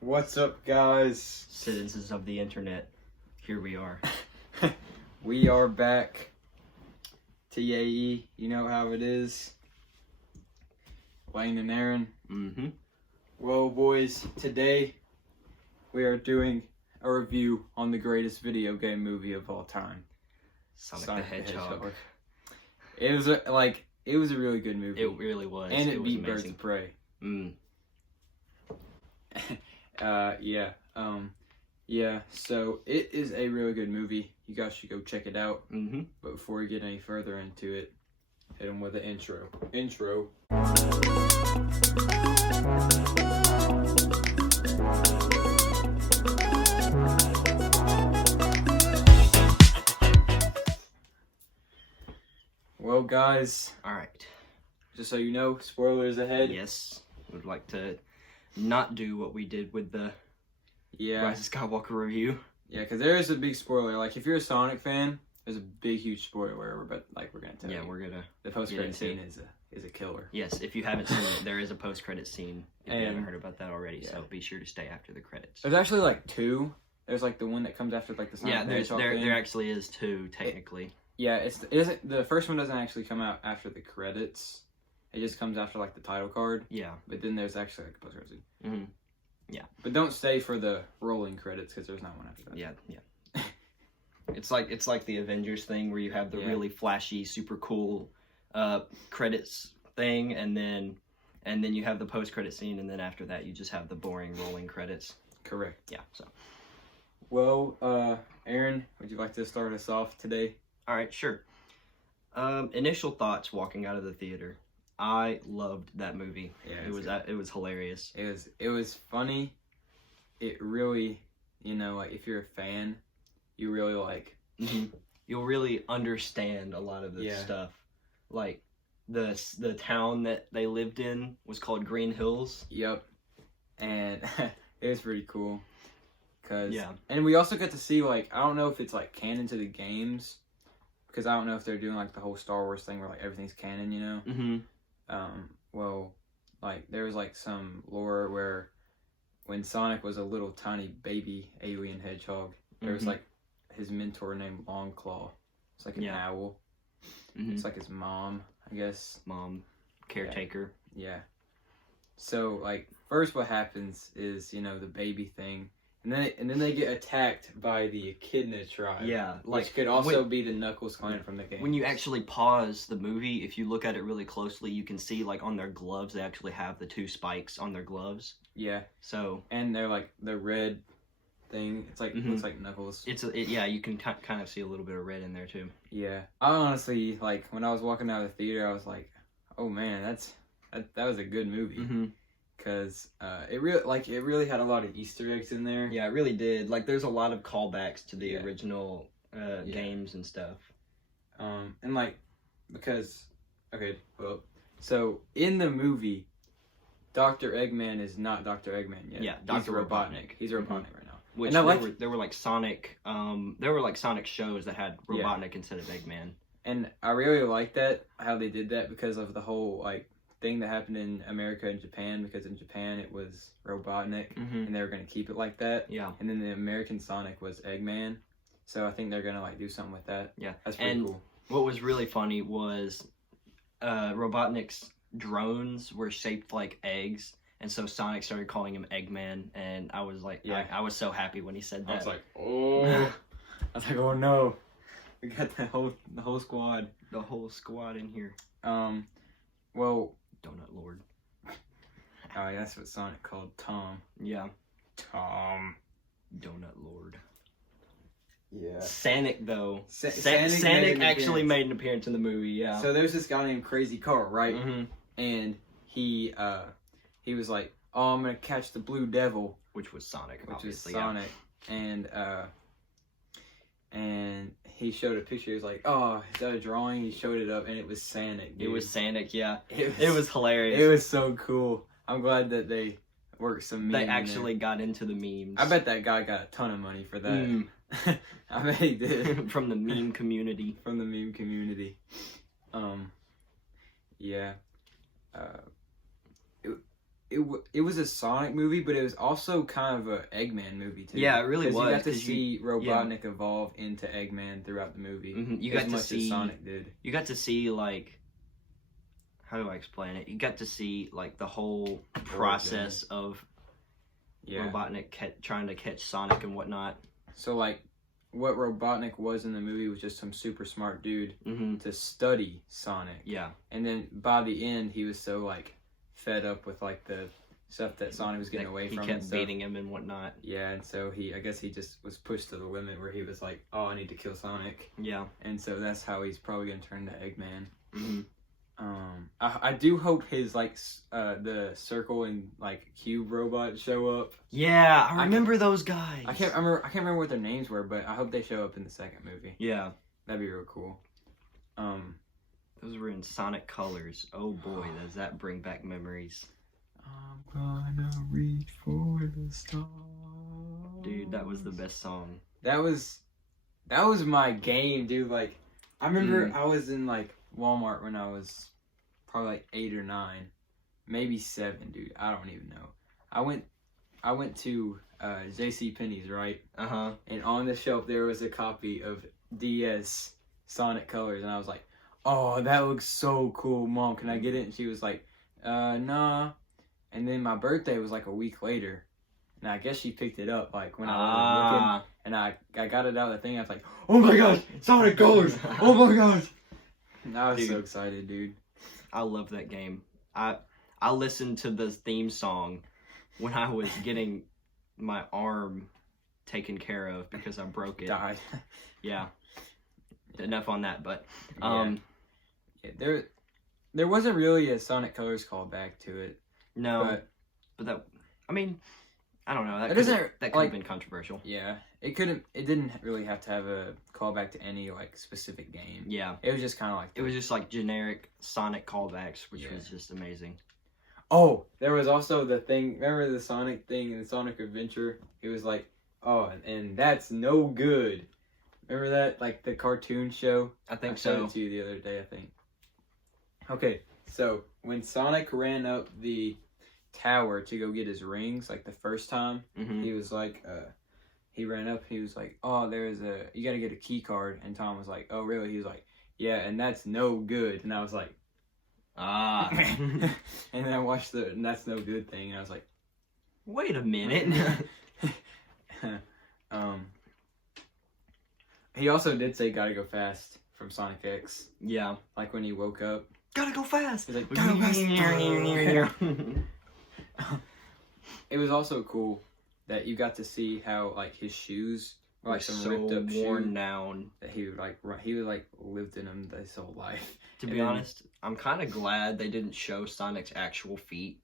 What's up, guys? Citizens of the internet, here we are. We are back. TAE, you know how it is. Lane and Aaron. Well, boys, today we are doing a review on the greatest video game movie of all time, Sonic the Hedgehog. It was a really good movie. It really was. And it was beat amazing. Birds of Prey. Yeah, so it is a really good movie. You guys should go check it out. But before we get any further into it, hit them with the intro. Well, guys. Alright. Just so you know, spoilers ahead. Yes. Would like to not do what we did with the Rise of Skywalker review. Yeah, because there is a big spoiler. Like, if you're a Sonic fan, there's a big, huge spoiler. We're gonna tell you. Yeah, we're gonna. The post-credit scene is a killer. Yes, if you haven't seen it, there is a post-credit scene. If you haven't heard about that already, so be sure to stay after the credits. There's actually like two. There's like the one that comes after like the Sonic the Hedgehog thing. There actually is two technically. The first one doesn't actually come out after the credits. It just comes after like the title card. Yeah. But then there's actually like a post-credit scene. Yeah. But don't stay for the rolling credits because there's not one after that. Yeah. It's like the Avengers thing where you have the really flashy, super cool credits thing, and then you have the post-credit scene, and then after that you just have the boring rolling credits. Correct. Yeah. So. Well, Aaron, would you like to start us off today? All right, sure. Initial thoughts walking out of the theater. I loved that movie. Yeah, it was hilarious. It was funny. It really, like if you're a fan, you really like. You'll really understand a lot of this stuff. Like the town that they lived in was called Green Hills. Yep, and it was pretty cool. And we also get to see I don't know if it's like canon to the games, because I don't know if they're doing like the whole Star Wars thing where like everything's canon, Well, like there was like some lore where when Sonic was a little tiny baby alien hedgehog, there was like his mentor named Longclaw. It's like an owl. It's like his mom, I guess. Mom, caretaker. Yeah. So like first what happens is, the baby thing. And then they get attacked by the Echidna tribe. Yeah, which could also be the Knuckles clan from the game. When you actually pause the movie, if you look at it really closely, you can see like on their gloves they actually have the two spikes on their gloves. Yeah. So. And they're like the red thing. It's like looks like Knuckles. You can kind of see a little bit of red in there too. Yeah. I honestly when I was walking out of the theater, I was like, oh man, that was a good movie. Because it really had a lot of Easter eggs in there. Yeah, it really did. Like, there's a lot of callbacks to the original games and stuff. So in the movie, Dr. Eggman is not Dr. Eggman yet. Yeah, Dr. Robotnik. He's Robotnik right now. Which there were like Sonic, Sonic shows that had Robotnik instead of Eggman. And I really like that, how they did that, because of the whole thing that happened in America and Japan, because in Japan it was Robotnik and they were going to keep it like that. Yeah. And then the American Sonic was Eggman. So I think they're going to do something with that. Yeah. That's pretty cool. What was really funny was Robotnik's drones were shaped like eggs, and so Sonic started calling him Eggman, and I was like, I was so happy when he said that. I was like, oh no. We got the whole squad. The whole squad in here. Well, Donut Lord. Oh, yeah, that's what Sonic called Tom. Yeah. Tom. Donut Lord. Yeah. Sonic, though. Sonic actually made an appearance in the movie, yeah. So there's this guy named Crazy Carl, right? And he was like, oh, I'm going to catch the Blue Devil. Which was Sonic, obviously. Sonic. And he showed a picture. He was like, oh, is that a drawing? He showed it up, and it was Sonic, dude. It was Sonic, yeah. It was hilarious. It was so cool. I'm glad that they worked some memes. They actually got into the memes. I bet that guy got a ton of money for that. I bet he did. From the meme community. From the meme community. Yeah. It it was a Sonic movie, but it was also kind of a Eggman movie too. Yeah, it really was. You got to see Robotnik evolve into Eggman throughout the movie. You got as much as Sonic did. You got to see like, how do I explain it? You got to see like the whole process of Robotnik trying to catch Sonic and whatnot. So like, what Robotnik was in the movie was just some super smart dude to study Sonic. Yeah. And then by the end, he was so like fed up with like the stuff that Sonic was getting away from. He kept beating him and whatnot. Yeah, and so I guess he just was pushed to the limit where he was like, "Oh, I need to kill Sonic." Yeah. And so that's how he's probably gonna turn to Eggman. I do hope his like the circle and like cube robot show up. Yeah, I remember those guys. I can't remember what their names were, but I hope they show up in the second movie. Yeah, that'd be real cool. Those were in Sonic colors. Oh boy, does that bring back memories. I'm gonna reach for the stars. Dude, that was the best song. That was my game, dude. Like, I remember I was in like Walmart when I was probably like 8 or 9, maybe 7, dude. I don't even know. I went to J.C. Penney's, right? And on the shelf there was a copy of DS Sonic Colors, and I was like, "Oh, that looks so cool, Mom. Can I get it?" And she was like, "Nah." And then my birthday was like a week later, and I guess she picked it up like when I was looking, and I got it out of the thing. I was like, "Oh my gosh, Sonic Colors! Oh my gosh!" And I was so excited, dude. I love that game. I listened to the theme song when I was getting my arm taken care of because I broke it. Died. Yeah. Enough on that, but there wasn't really a Sonic Colors callback to it. No, but that, I mean, I don't know. That could have been controversial. Yeah, it didn't really have to have a callback to any like specific game. Yeah, it was just kind of like it was just like generic Sonic callbacks, which was just amazing. Oh, there was also the thing. Remember the Sonic thing in Sonic Adventure? It was like, "Oh, and that's no good." Remember that, like the cartoon show? I think so. I showed it to you the other day, I think. Okay, so when Sonic ran up the tower to go get his rings, like the first time, he was like, he ran up, he was like, "Oh, you gotta get a key card." And Tom was like, "Oh, really?" He was like, "Yeah, and that's no good." And I was like, and then I watched the "That's no good" thing, and I was like, wait a minute. He also did say "Gotta go fast" from Sonic X. Yeah. Like when he woke up. Gotta go fast! He's like, "Gotta go fast!" It was also cool that you got to see how like his shoes were like some ripped up worn down. That he would lived in them his whole life. To be honest, I'm kind of glad they didn't show Sonic's actual feet.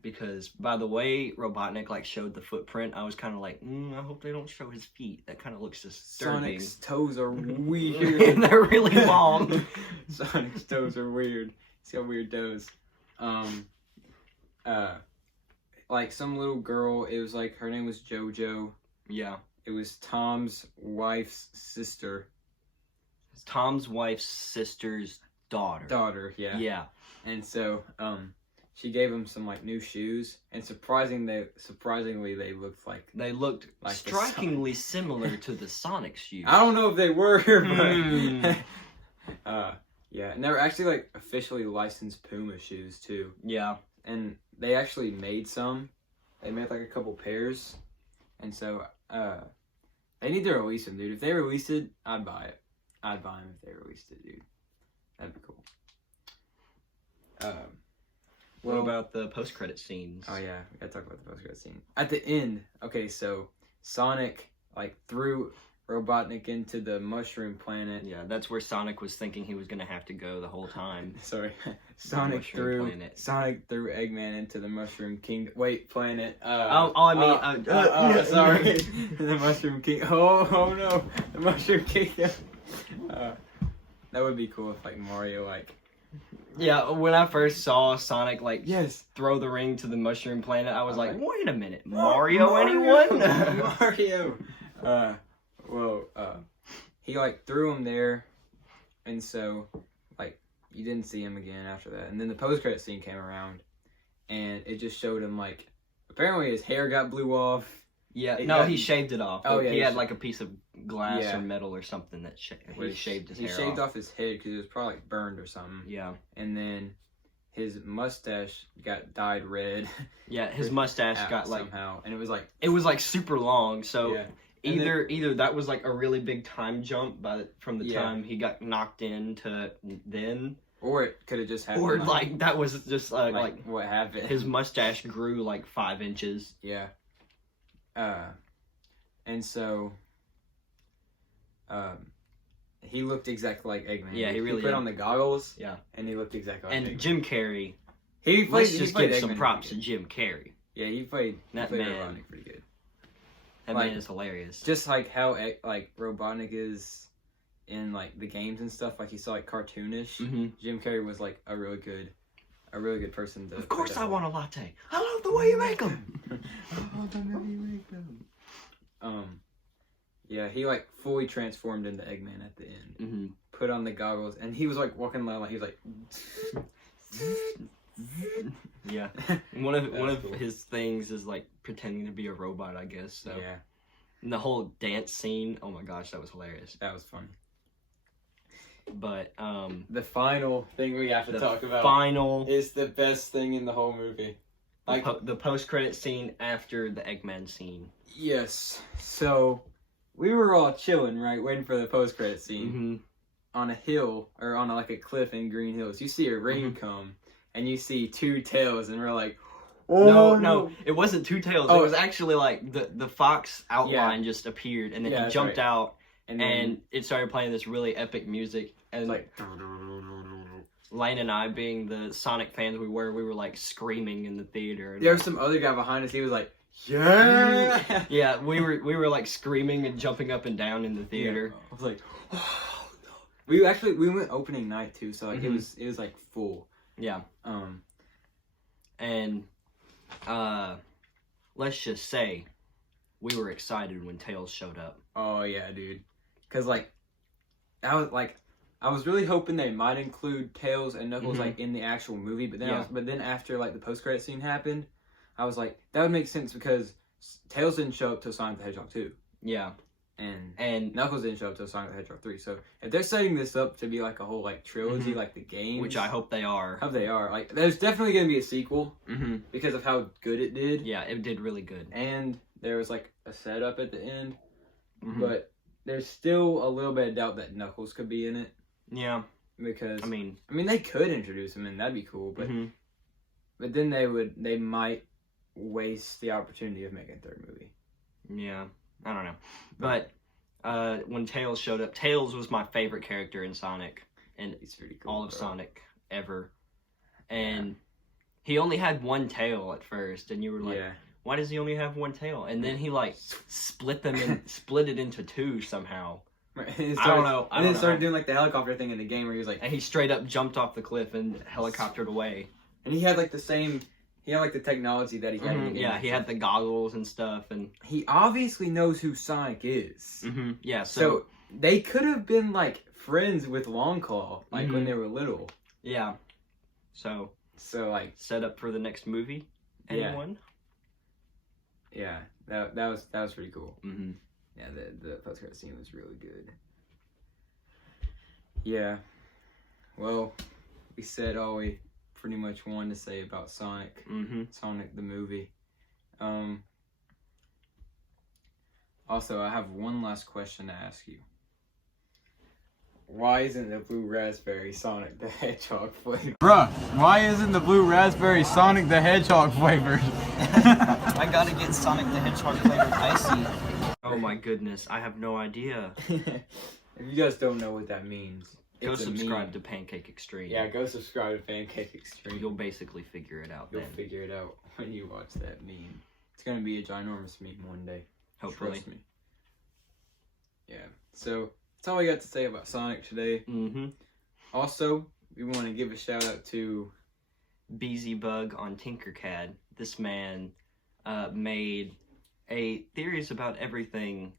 Because by the way Robotnik like showed the footprint, I was kind of like, I hope they don't show his feet. That kind of looks disturbing. Sonic's toes are weird. They're really long. Sonic's toes are weird. He's got weird toes. Like some little girl. It was like her name was JoJo. Yeah. It was Tom's wife's sister. Tom's wife's sister's daughter. Yeah. Yeah. And so, she gave him some like new shoes, and surprisingly, they looked like strikingly similar to the Sonic shoes. I don't know if they were, but yeah, and they were actually like officially licensed Puma shoes too. Yeah, and they actually made some. They made like a couple pairs, and so they need to release them, dude. If they released it, I'd buy it. I'd buy them if they released it, dude. That'd be cool. What about the post-credit scenes? Oh yeah, we gotta talk about the post-credit scene. At the end, okay, so Sonic like threw Robotnik into the mushroom planet. Yeah, that's where Sonic was thinking he was gonna have to go the whole time. Sorry, Sonic threw Eggman into the Mushroom King. Wait, planet. Sorry, the Mushroom King. Oh no, the Mushroom Kingdom. That would be cool if like Mario like. Yeah, when I first saw Sonic like throw the ring to the mushroom planet, I was like, wait a minute, Mario anyone? Mario. He like threw him there, and so like you didn't see him again after that. And then the post-credit scene came around, and it just showed him like apparently his hair got blew off. Yeah, no, he shaved it off. Oh yeah, he had like a piece of glass or metal or something that where he shaved his hair off. He shaved off his head because it was probably like burned or something. Yeah, and then his mustache got dyed red. Yeah, his mustache got like somehow, and it was like super long. So yeah. either that was like a really big time jump from the time he got knocked in to then, or it could have just happened. Or like that was just like what happened. His mustache grew like 5 inches. Yeah. And so, he looked exactly like Eggman. Yeah, he really put on the goggles. Yeah, and he looked exactly like and Eggman. Jim Carrey. Let's just give some props to Jim Carrey. Yeah, he played man. Robotnik pretty good. That man is hilarious. Just like how like Robotnik is in like the games and stuff, like he's so like cartoonish. Mm-hmm. Jim Carrey was like a really good person to. Of course, I want a latte. I love the way you make them. I love the way you make them. Yeah, he like fully transformed into Eggman at the end. Mm-hmm. Put on the goggles, and he was like walking around like he was like. Yeah, one of his things is like pretending to be a robot, I guess. So yeah, and the whole dance scene. Oh my gosh, that was hilarious. That was funny. But the final thing we have to talk about is the best thing in the whole movie. Like the post-credit scene after the Eggman scene. Yes. So we were all chilling, right, waiting for the post-credit scene. Mm-hmm. On a hill or on like a cliff in Green Hills. You see a rain come, and you see two tails, and we're like, "Oh no! It wasn't two tails. It was actually like the fox outline just appeared, and then he jumped out, and it started playing this really epic music, and like." Lane and I, being the Sonic fans we were like screaming in the theater. There was some other guy behind us. He was like, "Yeah!" Yeah, we were like screaming and jumping up and down in the theater. Yeah. I was like, "Oh no!" We went opening night too, so like it was like full. Yeah. And let's just say we were excited when Tails showed up. Oh yeah, dude. Cause I was really hoping they might include Tails and Knuckles like in the actual movie, but then after like the post credit scene happened, I was like, that would make sense because Tails didn't show up till Sonic the Hedgehog 2. Yeah. And Knuckles didn't show up till Sonic the Hedgehog 3. So if they're setting this up to be like a whole like trilogy, like the games, which I hope they are. Like there's definitely gonna be a sequel because of how good it did. Yeah, it did really good. And there was like a setup at the end, but there's still a little bit of doubt that Knuckles could be in it. Yeah, because I mean they they could introduce him and that'd be cool, but then they might waste the opportunity of making a third movie. Yeah, I don't know, but when Tails showed up, Tails was my favorite character in Sonic, and he's pretty cool, all of Sonic ever, and he only had one tail at first, and you were like, why does he only have one tail? And then he like split it into two somehow. I don't know. And then started doing like the helicopter thing in the game where he was like, and he straight up jumped off the cliff and helicoptered away. And he had like the technology that he had in the game. Yeah, he had the goggles and stuff, and he obviously knows who Sonic is. Yeah, so they could have been like friends with Longclaw, like when they were little. Yeah. So like set up for the next movie. Anyone? Yeah, that was pretty cool. Yeah, the post-credit scene was really good. Yeah. Well, we said all we pretty much wanted to say about Sonic. Sonic the movie. Also, I have one last question to ask you. Why isn't the blue raspberry Sonic the Hedgehog flavored? Bruh, why isn't the blue raspberry Sonic the Hedgehog flavored? I gotta get Sonic the Hedgehog flavored icy. Oh my goodness, I have no idea. If you guys don't know what that means, go subscribe to Pancake Extreme. Yeah, go subscribe to Pancake Extreme. You'll basically figure it out then. You'll figure it out when you watch that meme. It's gonna be a ginormous meme one day. Hopefully. Trust me. Yeah, so that's all I got to say about Sonic today. Also, we want to give a shout out to Beezybug on Tinkercad. This man made a Theories About Everything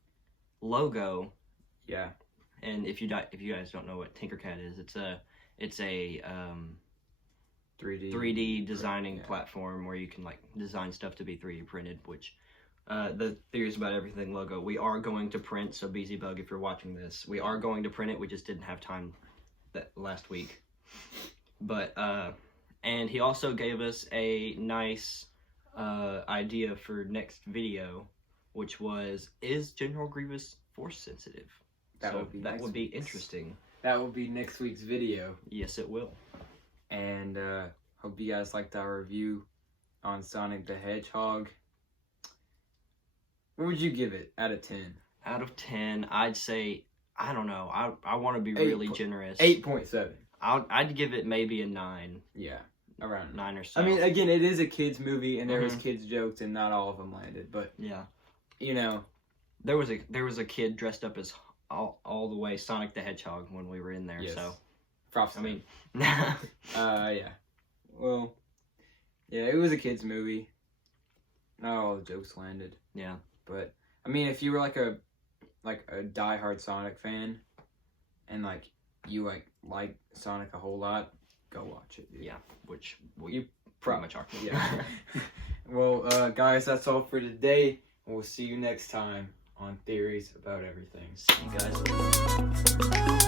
logo. Yeah. And if you guys don't know what Tinkercad is, it's a 3D designing platform where you can like design stuff to be 3D printed, which the Theories About Everything logo we are going to print. So BZ Bug, if you're watching this, we are going to print it. We just didn't have time that last week. But and he also gave us a nice idea for next video, which was, is General Grievous force sensitive? That would be interesting. That will be next week's video. Yes, it will. And hope you guys liked our review on Sonic the Hedgehog. What would you give it out of 10? Out of 10, I'd say, I don't know. I want to be really generous. 8.7. I'd give it maybe a 9. Yeah, around 9 or so. I mean, again, it is a kids movie, and there was kids jokes, and not all of them landed. But yeah, you know, there was a kid dressed up as all the way Sonic the Hedgehog when we were in there. Yes. So, props. I mean, yeah. Well, yeah, it was a kids movie. Not all the jokes landed. Yeah, but I mean, if you were like a diehard Sonic fan, and like you like Sonic a whole lot, go watch it. Dude. Yeah, which you pretty much are. Yeah. Well, guys, that's all for today. We'll see you next time on Theories About Everything. See you guys.